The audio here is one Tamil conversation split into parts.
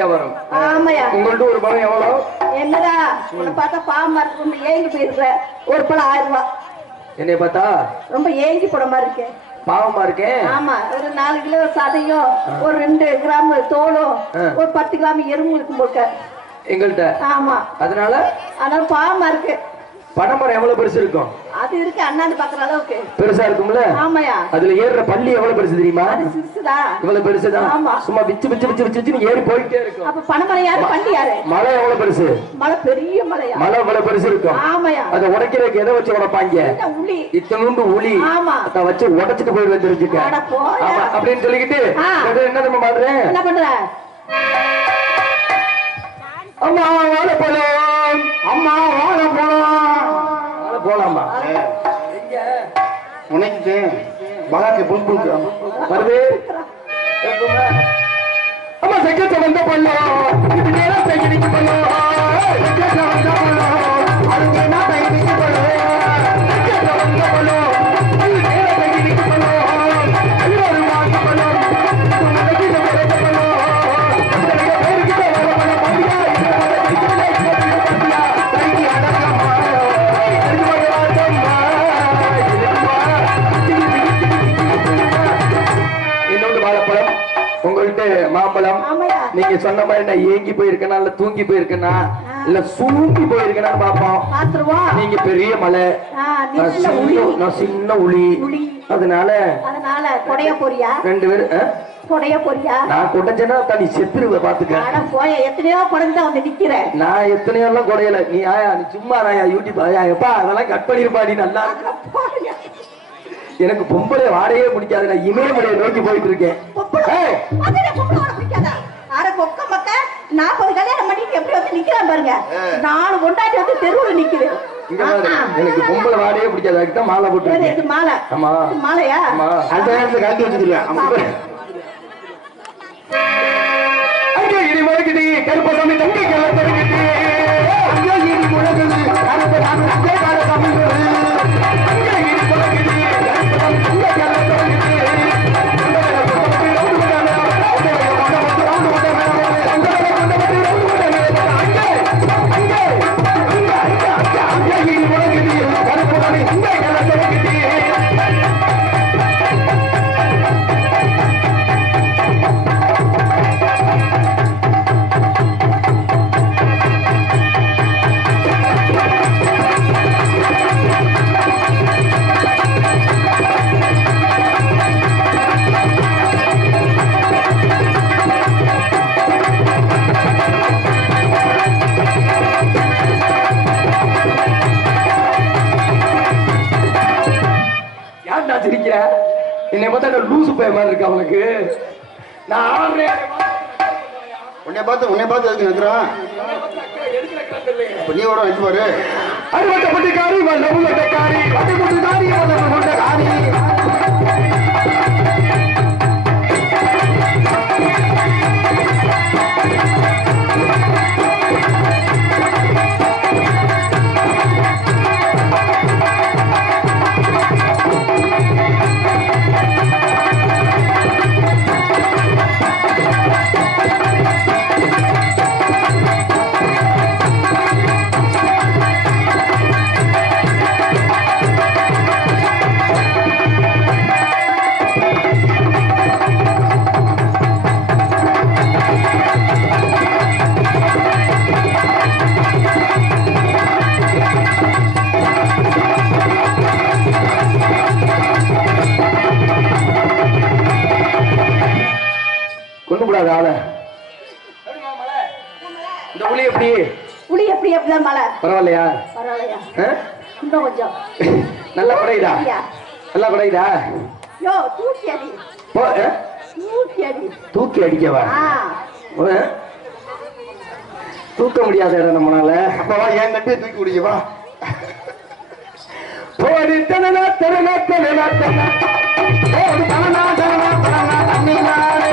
வியாபாரம். ஆமாயா. உங்கள்ட்ட ஒரு பழம் எவ்வளவு? என்னடா உன்னை பார்த்தா பாவமா இருக்கு, ஏங்கி போயிருக்க. ஒரு பழம் 1000 ரூபாய். என்னைய பார்த்தா ரொம்ப ஏங்கி போட மாதிரி இருக்கு. பாவமா இருக்கேன். ஆமா, ஒரு 4 கிலோ சதையும் ஒரு 2 கிராம் தோலும் ஒரு 10 கிராம் எறும்பு இருக்கும் போட்ட எங்கள்கிட்ட. ஆமா, அதனால பாவமா இருக்கு. பனைமரம் எவ்வளவு பெருசு இருக்கும்? அது இருக்கு, அண்ணாந்து பாக்குற அளவுக்கு பெருசா இருக்கும்ல. ஆமாயா. அதுல ஏறுற பள்ளி எவ்வளவு பெருசு தெரியுமா? இவ்வளவு பெருசுதான். ஆமா, சும்மா பிச்சு பிச்சு பிச்சு பிச்சு ஏறி போயிட்டே இருக்கும். அப்ப பனைமரம் யாரு, பள்ளி யாரு? மலை எவ்வளவு பெருசு? மலை பெரிய மலையா? மலை எவ்வளவு பெருசு இருக்கும்? ஆமாயா. அதை உடைக்கிறதுக்கு எதை வச்சு உடைப்பாங்க? உளி. இத்தனோண்டு உளி. ஆமா, அதை வச்சு உடைச்சிட்டு போயிடுவேன் தெரிஞ்சுக்க அப்படின்னு சொல்லிக்கிட்டு என்ன நம்ம பண்றேன்? என்ன பண்ற? அம்மா வாழ போலாம், அம்மா வாழ போலாம், போலாமா? உனக்கு பாலாக்கு புல் வருது. அம்மா செக்கத்தை வந்த பண்ணோம், இது நேரம் தைக்கிட்டு பண்ணோம், செக்கத்தை வந்த பண்ணோம், அதுக்கு என்ன தைக்கிட்டு பண்ணோம், செக்கத்தை வந்த பண்ணோம், இது நேரம் தைக்கிட்டு பண்ணோம், இன்னொரு மாசம் பண்ணோம், மலைக்கிட்ட பிறகு பண்ணோம், பேருக்கிட்ட வர பண்ண பாத்தியா, தைக்கி அடக்கமா இன்னொன்று வாழைப்பழம், உங்கள்கிட்ட மாம்பழம். நீங்க சொன்ன மாதிரி நான் ஏங்கி போயிருக்கேனா இல்ல தூங்கி போயிருக்கேனா இல்ல சூங்கி போயிருக்கேனா பாப்போம். நீங்க பெரிய மலை, நான் சின்ன உளி. அதனால கொடைய போறியா? 2 பேரும் கொடைய போறியா? நான் கொடைச்சேன்னா தனி செத்துருவ பாத்துக்க. போய எத்தனையோ குறைஞ்சா வந்து நிக்கிற. நான் எத்தனையோ எல்லாம் கொடையல. நீ ஆயா, நீ சும்மா ஆயா, யூடியூப் ஆயா, எப்பா அதெல்லாம் கட் பண்ணிருப்பா. நீ நல்லா எனக்கு பொம்பளை வாடகையே பிடிக்காது. நான் இமயமலையை நோக்கி போயிட்டு இருக்கேன். 40 கல்யாணம் பண்ணிட்டு எப்படி வந்து நிக்கிறான் பாருங்க. 4 கொண்டாட்டி வந்து தெருவுல நிக்குது. எனக்கு பொம்பளை வாடகையே பிடிக்காது. அதுக்குதான் மாலை போட்டு மாலை. ஆமா, மாலையா? அந்த நேரத்துல கழட்டி வச்சுக்கிறேன். அங்கே இடி முழக்குது, கருப்பசாமி தங்கை கல்ல தொடங்குது, அங்கே இடி முழக்குது, கருப்பசாமி தங்கை கல்ல தொடங்குது, அங்கே இடி முழக்குது, கருப்பசாமி தங்கை கல்ல தொடங்குது, என்னை பார்த்தா லூசு பைய மாதிரி இருக்கு அவனுக்கு. நான் உன்னை பார்த்து எதுக்கு நிற்கிறான்? நீ கூட வச்சு பாரு. அறுபட்டப்பட்டு காரி காரி காரி கொண்டுபடாத ஆள. இந்த உளி எப்படி எப்படிதான் மலை பரவாயில்லையா? இன்னும் கொஞ்சம் நல்லா குடையுதா? நல்லா குடையுதா? தூக்கி அடிக்கவா? தூக்க முடியாத இடம் நம்மளால. அப்பவா என் கட்டியை தூக்கி குடிக்கவா? போடி தனனா தனனா தனனா தனனா போடி தனனா தனனா தனனா தண்ணினாரே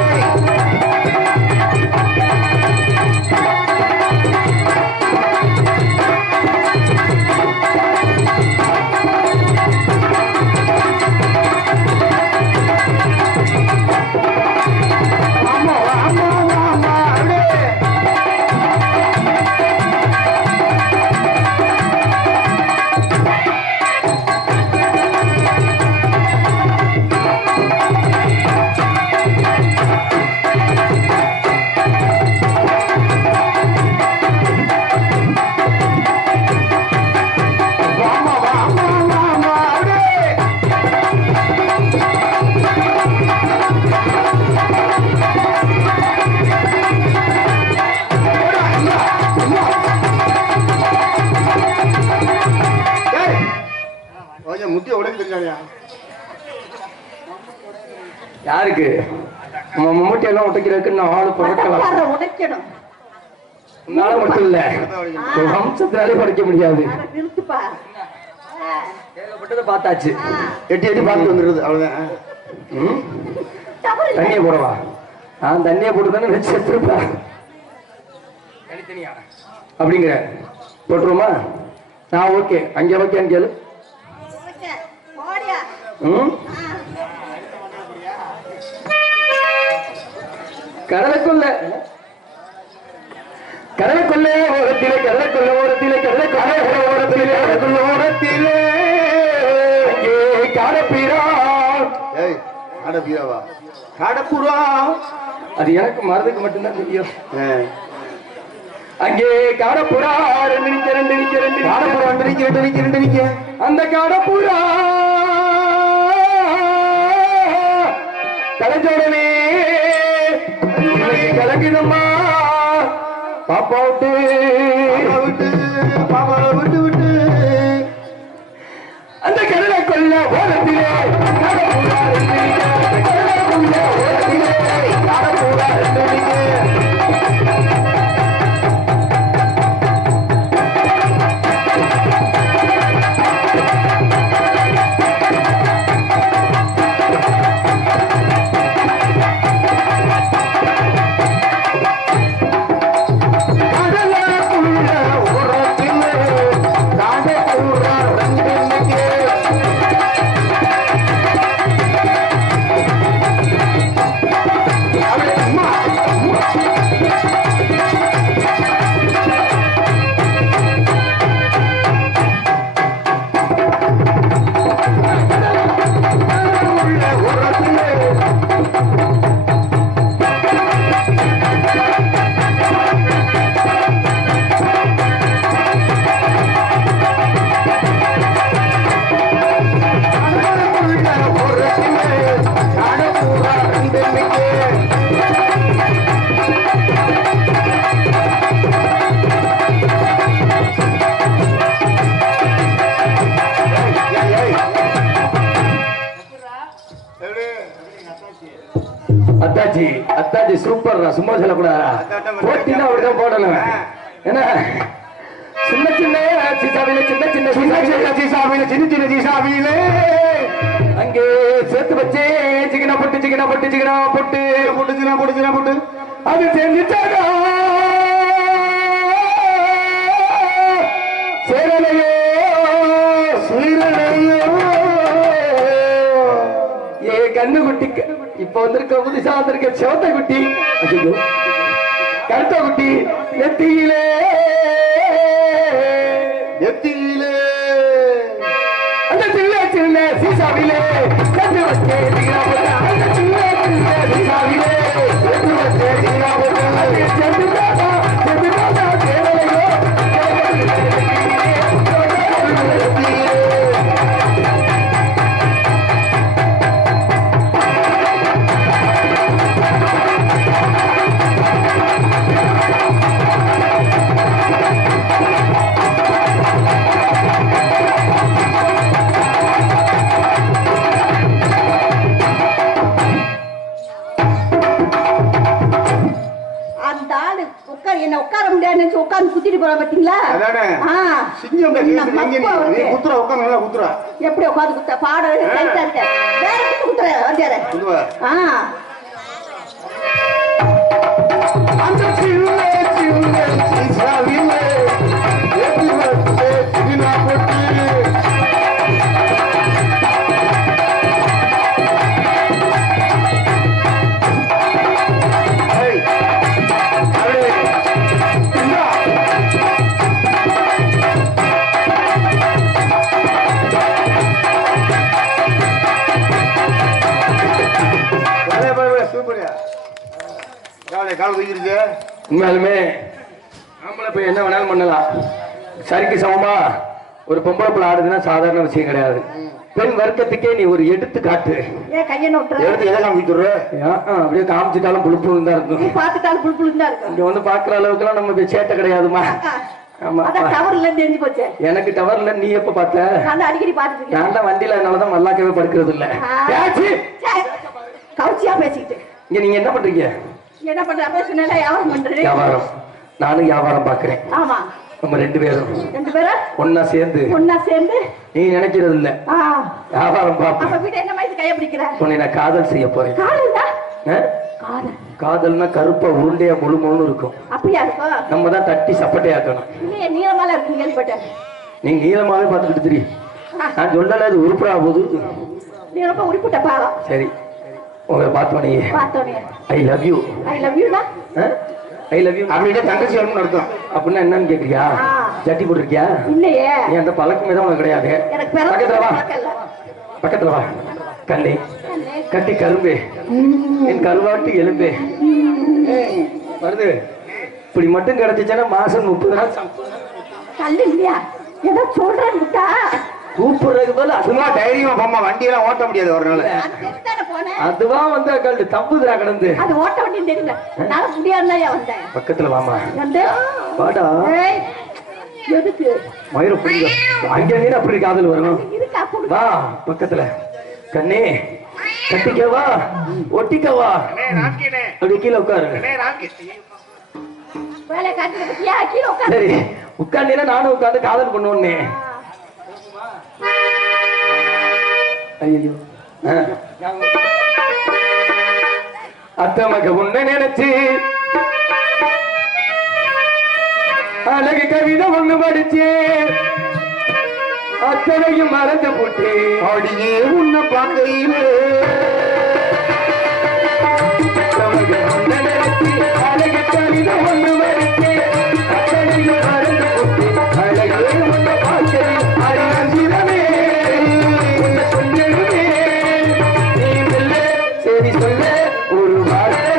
கொஞ்சம் முத்திய உடம்பு தெரிஞ்சாயா யாருக்கு நம்ம மம்முட்டி எல்லாம் உடைக்கிறதுக்கு நான் ஆளு பொருட்கள் உடைக்கணும். உன்னால மட்டும் இல்ல வம்சத்தினாலே உடைக்க முடியாது. நிறுத்துப்பா. ஏகப்பட்டதை பார்த்தாச்சு. எட்டி எட்டி பார்த்து வந்துருது அவ்வளவுதான். தண்ணியை போடவா? நான் தண்ணியை போட்டுதானே வச்சு எடுத்துருப்பேன். தனித்தனியா அப்படிங்கிற போட்டுருமா? நான் ஓகே. அங்கே ஓகேன்னு கேளு. கடலுக்குள்ள கடலுக்குள்ளே ஓரத்திலே கடலுக்குள்ள ஓரத்திலே கடலுக்குள்ள ஓரத்திலே கடலுக்குள்ள ஓரத்திலே அங்கே காடப்பீரா. ஏய் காடப்பீராவா? காடப்புறா அது எனக்கு மறதுக்கு மட்டும்தான் தெரியும். அங்கே காடப்புறா ரெண்டு நிக்க ரெண்டு நிக்க ரெண்டு காடப்புறா ரெண்டு நிக்க ரெண்டு நிக்க ரெண்டு நிக்க அந்த காடப்புறா கலைஞ்சோடனே கலக்குதம்மா. பாப்பா விட்டு விட்டு பாப்பாவை விட்டு விட்டு அந்த கடலை கொல்ல ஓரத்திலே காடப்புறா ரெண்டு நிக்க கடலை கொல்ல ஓரத்திலே காடப்புறா ரெண்டு நிக்க. அத்தாச்சி அத்தாச்சி சூப்பர்ரா. சும்மா சொல்லக்கூடாதா? போட்டினா அப்படிதான் போடணும். என்ன சின்ன சின்ன சீசாவில சின்ன சின்ன சின்ன சின்ன சீசாவில சின்ன சின்ன சீசாவில அங்கே சேர்த்து வச்சே சிக்கனா போட்டு சிக்கனா போட்டு சிக்கனா போட்டு போட்டு சிக்கனா போட்டு சிக்கனா போட்டு அது செஞ்சுட்டாடா சேரலையோ சீரலையோ ஏ கண்ணு குட்டி. இப்ப வந்திருக்க புதுசா வந்திருக்க சிவத்த குட்டி, கருத்த குட்டி நெத்தியிலே நெத்தியிலே அந்த சின்ன சின்ன சீசாவிலே கண்டு வச்சே அந்த சின்ன சின்ன சீசாவிலே கண்டு வச்சே செஞ்சுட்டாடா செஞ்சுட்டாடா சேரலையோ என்ன உட்கார முடியாது உட்கார்ந்து குத்திட்டு போற பாத்தீங்களா? எப்படி உட்காந்து குத்த பாட இருக்க வேற குத்துற வந்தியாரு. உண்மையாலுமே ஆம்பளை போய் என்ன வேணாலும் பண்ணலாம். சரிக்கு சமமா ஒரு பொம்பளை பிள்ளை ஆடுதுன்னா சாதாரண விஷயம் கிடையாது. பெண் வர்க்கத்துக்கே நீ ஒரு எடுத்து காட்டு. அப்படியே காமிச்சிட்டாலும் புழுப்புழுந்தா இருக்கும். இங்க வந்து பாக்குற அளவுக்கு எல்லாம் நம்ம சேட்டை கிடையாதுமா. ஆமா. அதான் டவர்ல தெரிஞ்சு போச்சு. எனக்கு டவர்ல நீ எப்ப பார்த்த? நான் அடிக்கடி பார்த்துட்டு இருக்கேன். நான் தான் வண்டியில அதனாலதான் மல்லாக்கவே படுக்கிறது இல்ல. சே, கவுச்சியா பேசிக்கிட்டு இங்க நீங்க என்ன பண்றீங்க? என்ன பண்ற? பேசுனா வியாபாரம் பண்றேன். வியாபாரம். நானும் வியாபாரம் பாக்குறேன். ஆமா, நம்ம ரெண்டு பேரும் ஒன்னா சேர்ந்து நீ நினைக்கிறது இல்ல வியாபாரம் பாப்போம். அப்ப வீட்டை என்ன மாதிரி கைய பிடிக்கிற? உன்னை நான் காதல் செய்ய போறேன். காதல்னா? காதல். காதல்னா கருப்பா உருண்டையா முழு முழுன்னு இருக்கும். அப்படியா இருக்கும்? நம்ம தான் தட்டி சப்பட்டையாக்கணும். இல்லையே, நீளமால இருக்கு கேள்விப்பட்டேன். நீ நீளமாவே பார்த்துக்கிட்டு திரி. நான் சொல்லல, அது உருப்படா போது. நீ ரொம்ப உருப்பிட்ட பாவம். சரி, உங்களை பார்த்தோனே I love you. I love you. I love you அப்படின்னா தங்கச்சி வரணும்னு அர்த்தம். அப்படின்னா என்னன்னு கேக்குறியா? ஜட்டி போட்டிருக்கியா? இல்லையே. ஏன் அந்த பழக்கமே தான் உனக்கு கிடையாது. பக்கத்துல வா, பக்கத்துல வா. கண்ணே கட்டி கரும்பே, என் கருவாட்டு எலும்பே வருது. இப்படி மட்டும் கிடைச்சிச்சுன்னா மாசம் 30 நாள் தள்ளு இல்லையா? ஏதோ சொல்றேன் கூப்பிடுறதுக்கு போல சும்மா தைரியமா போமா, வண்டியெல்லாம் ஓட்ட முடியாது ஒரு நாள். அதுவா வந்து கண்டு தம்புதுரா கிடந்து அது ஓட்ட வண்டி தெரியல. நான் முடியாதுயா வந்தேன். பக்கத்துல வாமா வந்து வாடா. எதுக்கு மயிர புரியுது? அங்க நீ அப்படி காதல் வரும். வா பக்கத்துல. கண்ணே கட்டிக்கவா ஒட்டிக்கவா? அப்படி கீழே உட்காரு. சரி உட்கார்ந்தீங்கன்னா நானும் உட்கார்ந்து காதல் பண்ணுவோன்னே. ஐயோ அத்த மக உன்ன நினைச்சு அழகு கவிதை ஒண்ணு படிச்சு அத்தனையும் மறந்து போட்டு அடியே உன்னை பார்க்கையிலே அழகு கவிதை ஒண்ணு படிச்சு அத்தனையும் மறந்து போட்டு அழகே உன்னை பார்க்கையில் அறிவே கொஞ்சமே நீ சொல்ல சரி சொல்ல ஒரு வார்த்தை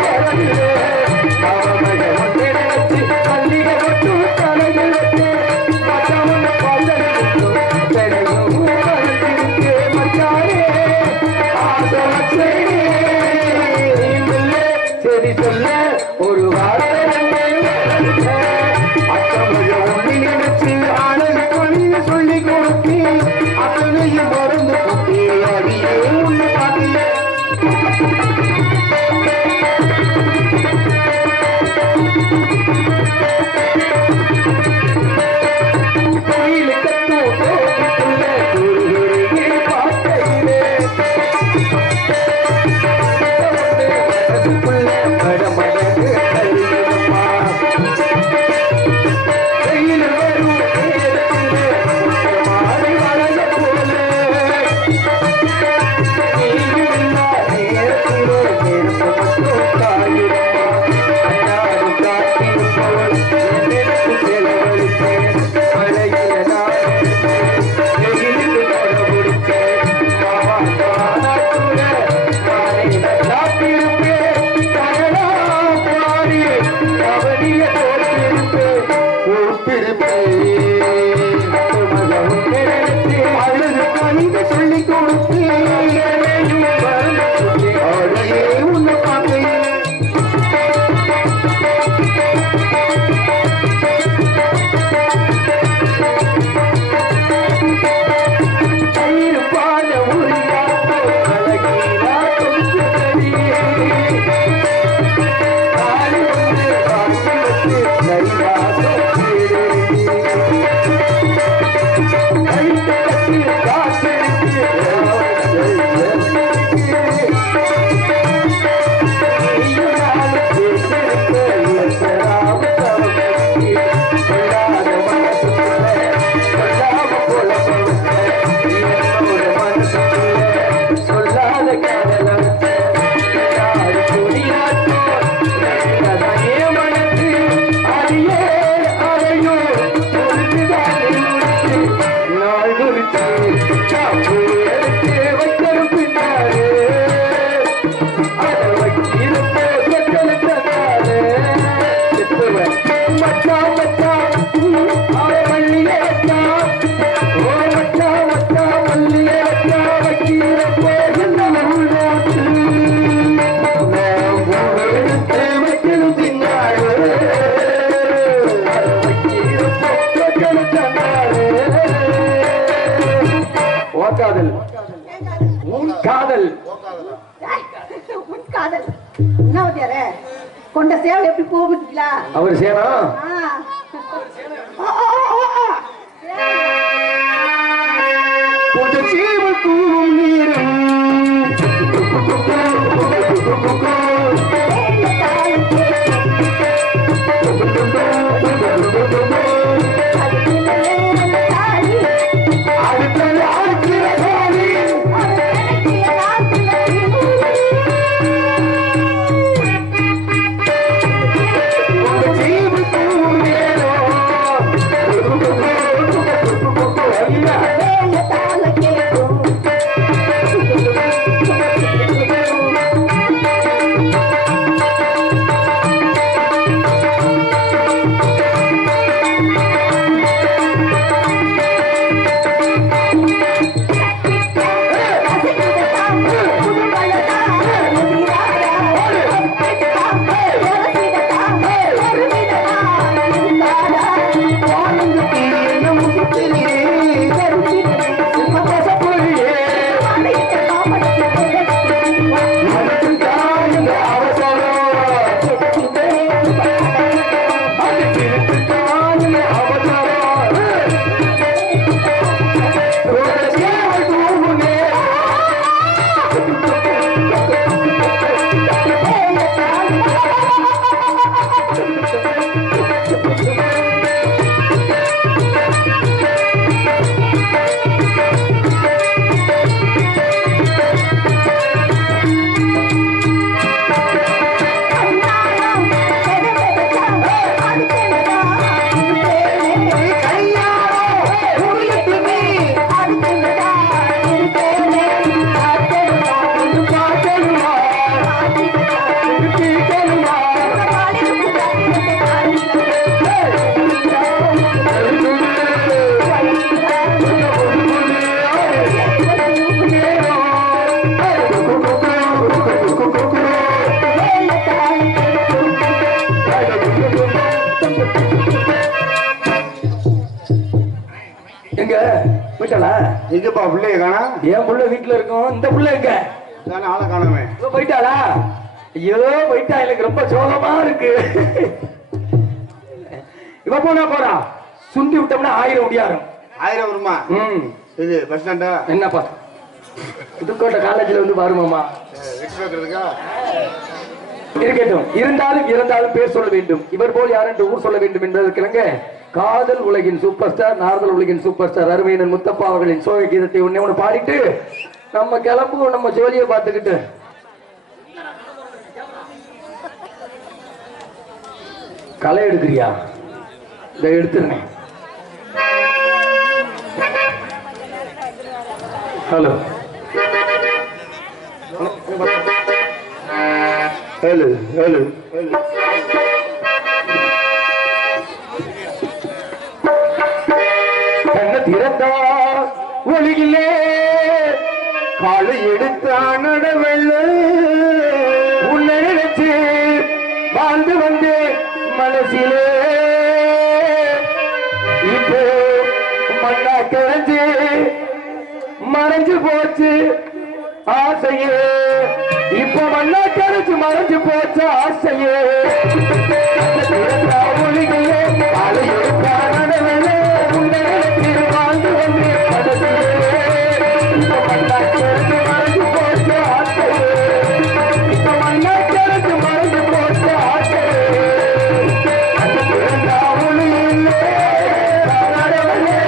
வரவில்லை. அவமக ஒன்றை நினைச்சு பள்ளியை விட்டு தலைமை விட்டு மச்சான் பாதலிட்டு தெரியும் கருத்திருக்கே மச்சானே ஆசை மச்சனே நீ சொல்ல சரி சொல்ல ஒரு வார்த்தை வரவில்லை. அத்தமக ஒன்றை நினைச்சு ஆனது பணியை சொல்லி கொடுத்து அத்தனையும் மறந்து போட்டு அடியே உன்னை பார்க்கல. நாள் குறித்து காதல் உன் காதல் உன் காதல் என்ன வந்தியாரே கொண்ட சேவை எப்படி போகுதுங்களா அவர் சேனா கொஞ்சம் சீவல் கூறும் நீரும் எங்கப்பா பிள்ளைய காணா என் புள்ள வீட்டுல இருக்கும் இந்த புள்ள எங்க ஆளை காணாமே போயிட்டாளா ஐயோ போயிட்டா எனக்கு ரொம்ப சோகமா இருக்கு இவ போறா சுண்டி விட்டோம்னா 1000 முடியாரும் 1000 வருமா இது பஸ் ஸ்டாண்டா என்னப்பா புதுக்கோட்டை காலேஜ்ல வந்து பாருமாமா இருக்கட்டும் இருந்தாலும் பேர் சொல்ல வேண்டும் இவர் போல் யார் என்று ஊர் சொல்ல வேண்டும் என்பதற்கிழங்க காதல் உலகின் சூப்பர் ஸ்டார் நார்தல் உலகின் சூப்பர் ஸ்டார் அருமையன் முத்தப்பா அவர்களின் சோக கீதத்தை ஒண்ணு பாடிட்டு நம்ம கிளம்புவோம் நம்ம ஜோலியை பார்த்துக்கிட்டு களை எடுக்கிறியா இதை எடுத்துருங்க ஹலோ ஹலோ ஹலோ கண்ண திறந்தா ஒளியிலே காலை எடுத்தான் நடவெள்ள உன்னை நினைச்சு வாழ்ந்து வந்து மனசிலே இப்போ மண்ணா கரைஞ்சு மறைஞ்சு போச்சு ஆசையே இப்போ மண்ணா கரைஞ்சு மறைஞ்சு போச்சு ஆசையே ஒளிகளே காலை எடுத்தா நடவெள்ளே உன்னை நினைச்சு வாழ்ந்து வந்து மனசிலே இப்போ மண்ணா கரைஞ்சு மறைஞ்சு போச்சு ஆசையே இப்போ மண்ணா கரைஞ்சு மறைஞ்சு போச்சு ஆசையே அந்த பிறந்தா ஒளியிலே நடவெள்ளே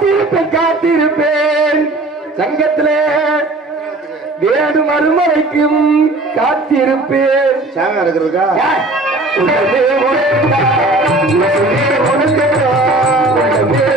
காத்திருப்பேன் காத்திருப்பேன் சங்கத்திலே வேடு மறுமலைக்கும் காத்திருப்பேன். சாமி இருக்கிறதுக்கா உடனே உனக்கு உடனே உனக்கு